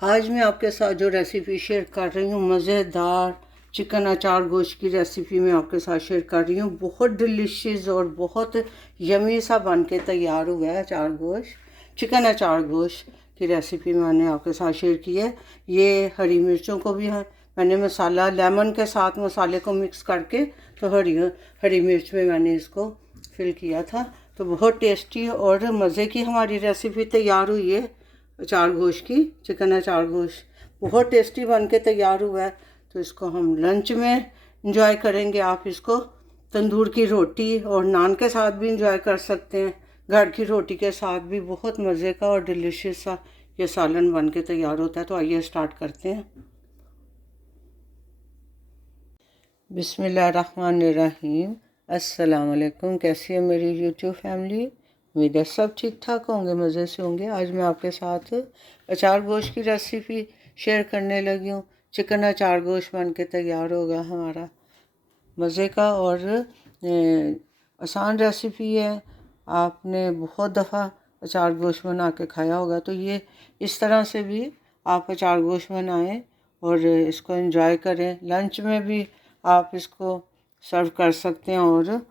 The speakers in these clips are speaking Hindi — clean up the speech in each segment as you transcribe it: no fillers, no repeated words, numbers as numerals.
आज मैं आपके साथ जो रेसिपी शेयर कर रही हूँ, मज़ेदार चिकन अचार गोश्त की रेसिपी मैं आपके साथ शेयर कर रही हूँ। बहुत डिलीशियस और बहुत यमी सा बन के तैयार हुआ है अचार गोश्त। चिकन अचार गोश्त की रेसिपी मैंने आपके साथ शेयर की है। ये हरी मिर्चों को भी मैंने मसाला लेमन के साथ मसाले को मिक्स करके तो हरी मिर्च में मैंने इसको फिल किया था। तो बहुत टेस्टी और मज़े की हमारी रेसिपी तैयार हुई है अचार गोश्त की। चिकन अचार गोश्त बहुत टेस्टी बन के तैयार हुआ है। तो इसको हम लंच में इंजॉय करेंगे। आप इसको तंदूर की रोटी और नान के साथ भी इंजॉय कर सकते हैं। घर की रोटी के साथ भी बहुत मज़े का और डिलीशियस सा ये सालन बन के तैयार होता है। तो आइए स्टार्ट करते हैं। बिस्मिल्लाहिर्रहमानिर्रहीम। अस्सलाम वालेकुम। कैसी है मेरी यूट्यूब फैमिली? उम्मीद है सब ठीक ठाक होंगे, मज़े से होंगे। आज मैं आपके साथ अचार गोश्त की रेसिपी शेयर करने लगी हूँ। चिकन अचार गोश्त बन के तैयार होगा हमारा मज़े का और आसान रेसिपी है। आपने बहुत दफ़ा अचार गोश्त बना के खाया होगा, तो ये इस तरह से भी आप अचार गोश्त बनाएं और इसको एंजॉय करें। लंच में भी आप इसको सर्व कर सकते हैं और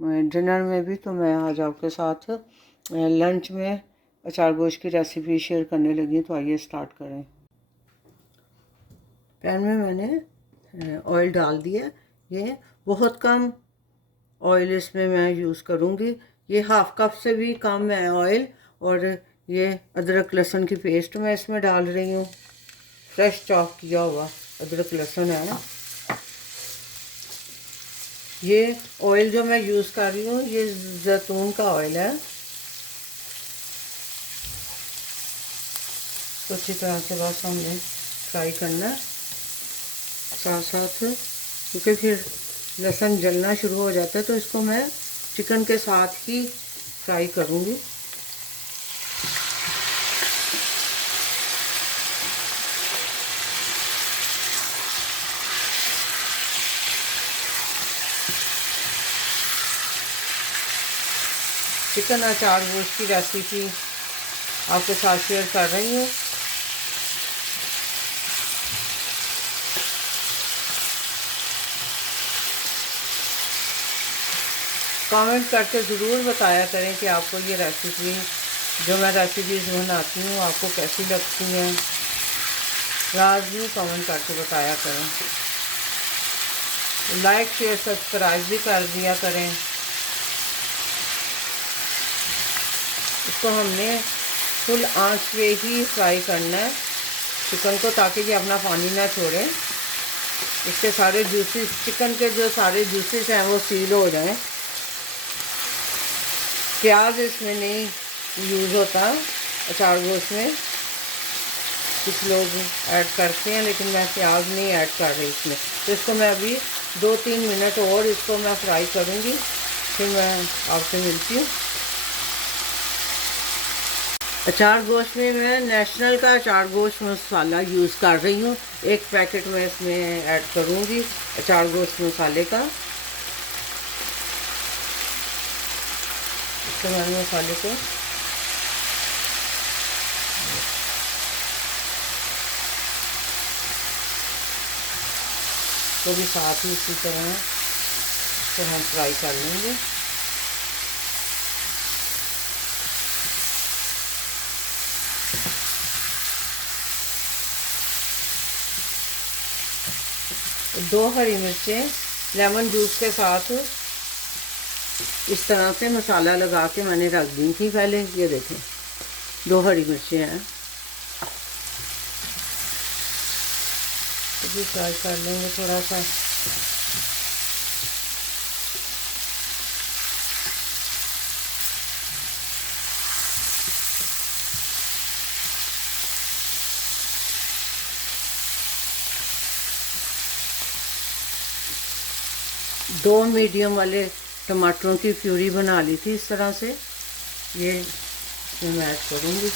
डिनर में भी। तो मैं आज आपके साथ लंच में अचार गोश्त की रेसिपी शेयर करने लगी। तो आइए स्टार्ट करें। पैन में मैंने ऑयल डाल दिया। ये बहुत कम ऑयल इसमें मैं यूज़ करूँगी। ये हाफ कप से भी कम है ऑयल। और ये अदरक लहसुन की पेस्ट मैं इसमें डाल रही हूँ। फ्रेश चॉप किया हुआ अदरक लहसुन है। ये ऑयल जो मैं यूज़ कर रही हूँ ये जैतून का ऑयल है। तो अच्छी तरह से बस हमने फ्राई करना है साथ साथ, क्योंकि फिर लहसुन जलना शुरू हो जाता है। तो इसको मैं चिकन के साथ ही फ्राई करूँगी। चिकन अचार गोश्त की रेसिपी आपके साथ शेयर कर रही हूँ। कमेंट करके ज़रूर बताया करें कि आपको ये रेसिपी जो मैं रेसिपीज़ बनाती हूँ आपको कैसी लगती हैं। लाजमी कमेंट करके बताया करें। लाइक शेयर सब्सक्राइब भी कर दिया करें। इसको हमने फुल आंच पे ही फ्राई करना है चिकन को, ताकि ये अपना पानी ना छोड़े। इसके सारे जूसेस, चिकन के जो सारे जूसेस हैं वो सील हो जाएं। प्याज इसमें नहीं यूज़ होता अचार गोश्त में। कुछ लोग ऐड करते हैं लेकिन मैं प्याज नहीं ऐड कर रही इसमें। तो इसको मैं अभी 2-3 मिनट और इसको मैं फ्राई करूँगी, फिर मैं आपसे मिलती हूँ। अचार गोश्त में मैं नेशनल का अचार गोश्त मसाला यूज़ कर रही हूँ। एक पैकेट में इसमें ऐड करूँगी अचार गोश्त मसाले का। इसको मैंने मसाले को भी साथ ही इसी तरह से हम फ्राई कर लेंगे। दो हरी मिर्चें लेमन जूस के साथ इस तरह से मसाला लगा के मैंने रख दी थी पहले। ये देखें 2 हरी मिर्चें हैं। तो भी फ्राई कर लेंगे थोड़ा सा। दो मीडियम वाले टमाटरों की प्यूरी बना ली थी इस तरह से। ये मैं ऐड करूँगी।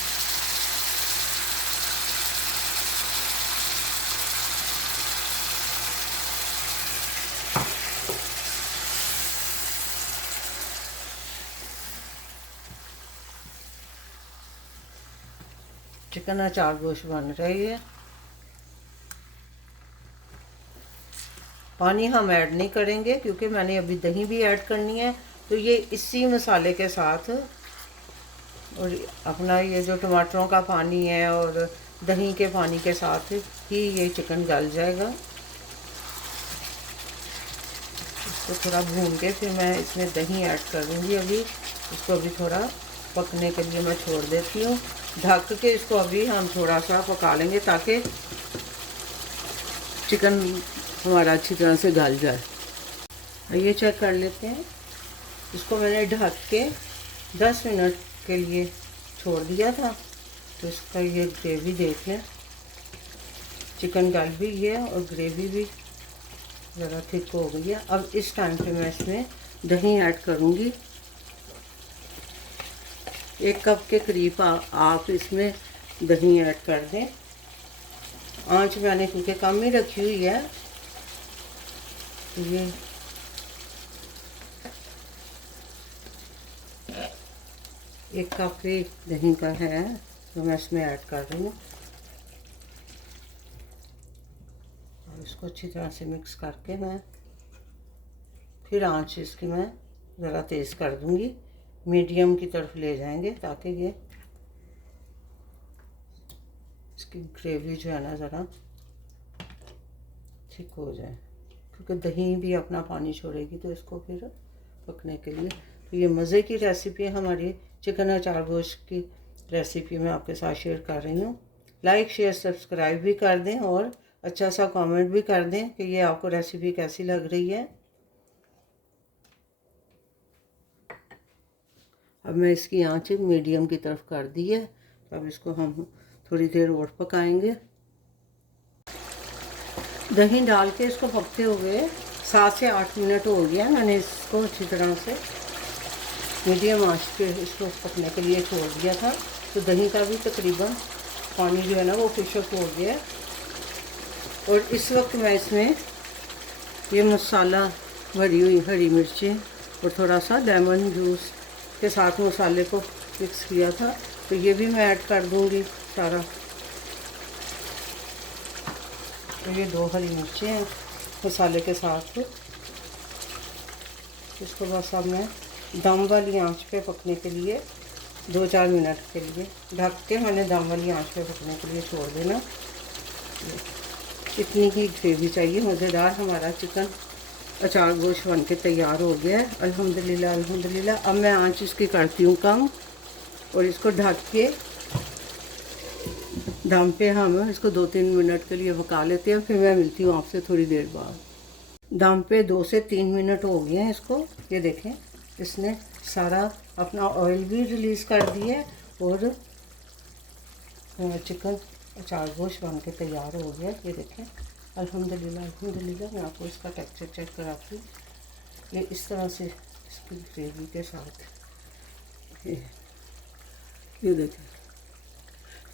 चिकन अचार गोश्त बन रही है। पानी हम ऐड नहीं करेंगे क्योंकि मैंने अभी दही भी ऐड करनी है, तो ये इसी मसाले के साथ और अपना ये जो टमाटरों का पानी है और दही के पानी के साथ ही ये चिकन गल जाएगा। इसको थोड़ा भून के फिर मैं इसमें दही ऐड कर दूँगी। अभी इसको अभी थोड़ा पकने के लिए मैं छोड़ देती हूँ। ढक के इसको अभी हम थोड़ा सा पका लेंगे ताकि चिकन हमारा अच्छी तरह से गल जाए। ये चेक कर लेते हैं। इसको मैंने ढक के 10 मिनट के लिए छोड़ दिया था, तो इसका ये ग्रेवी देख लें। चिकन गल भी है और ग्रेवी भी ज़रा थिक हो गई है। अब इस टाइम पे मैं इसमें दही ऐड करूँगी। 1 कप के करीब आप इसमें दही ऐड कर दें। आंच मैंने क्योंकि कम ही रखी हुई है, तो ये 1 कप ही दही का है तो मैं इसमें ऐड कर रही हूँ। और इसको अच्छी तरह से मिक्स करके मैं फिर आंच इसकी मैं ज़रा तेज़ कर दूँगी। मीडियम की तरफ ले जाएंगे ताकि ये इसकी ग्रेवी जो है ना ज़रा थिक हो जाए, क्योंकि दही भी अपना पानी छोड़ेगी तो इसको फिर पकने के लिए। तो ये मज़े की रेसिपी है हमारी चिकन अचार गोश्त की रेसिपी मैं आपके साथ शेयर कर रही हूँ। लाइक शेयर सब्सक्राइब भी कर दें और अच्छा सा कमेंट भी कर दें कि ये आपको रेसिपी कैसी लग रही है। अब मैं इसकी आंच मीडियम की तरफ कर दी है, तो अब इसको हम थोड़ी देर और पकाएंगे। दही डाल के इसको पकते हुए 7 से 8 मिनट हो गया। मैंने इसको अच्छी तरह से मीडियम आंच पे इसको पकने के लिए छोड़ दिया था, तो दही का भी तकरीबन पानी जो है ना वो फिशअप हो गया। और इस वक्त मैं इसमें ये मसाला, भरी हुई हरी मिर्चें और थोड़ा सा लेमन जूस के साथ मसाले को मिक्स किया था, तो ये भी मैं ऐड कर दूंगी सारा। तो ये 2 हरी मिर्चें हैं मसाले के साथ। इसको बस अब मैं दम वाली आंच पे पकने के लिए 2-4 मिनट के लिए ढक के मैंने दम वाली आंच पे पकने के लिए छोड़ देना। इतनी ही ग्रेवी चाहिए। मज़ेदार हमारा चिकन अचार गोश्त बन के तैयार हो गया है। अल्हम्दुलिल्लाह अल्हम्दुलिल्लाह। अब मैं आंच इसकी करती हूँ कम और इसको ढक के दम पे हम इसको 2-3 मिनट के लिए पका लेते हैं। फिर मैं मिलती हूँ आपसे थोड़ी देर बाद। दम पे 2 से 3 मिनट हो गए हैं इसको। ये देखें, इसने सारा अपना ऑयल भी रिलीज़ कर दिया और चिकन अचार गोश्त बन के तैयार हो गया। ये देखें, अल्हम्दुलिल्लाह अल्हम्दुलिल्लाह। मैं आपको इसका टेक्सचर चेक कराती हूँ। ये इस तरह से इसकी ग्रेवी के साथ ये देखें,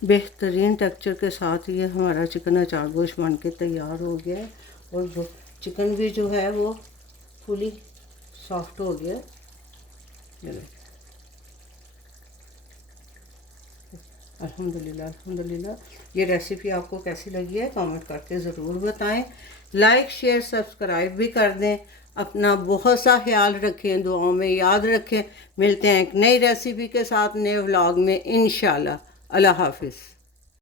बेहतरीन टेक्सचर के साथ ये हमारा चिकन अचार गोश्त बन के तैयार हो गया है। और जो चिकन भी जो है वो फुली सॉफ्ट हो गया। ये देखें, अल्हम्दुलिल्लाह अल्हम्दुलिल्लाह। ये रेसिपी आपको कैसी लगी है कमेंट करके ज़रूर बताएं। लाइक शेयर सब्सक्राइब भी कर दें। अपना बहुत सा ख्याल रखें, दुआओं में याद रखें। मिलते हैं एक नई रेसिपी के साथ नए व्लॉग में इंशाल्लाह। अल्लाह हाफिज़।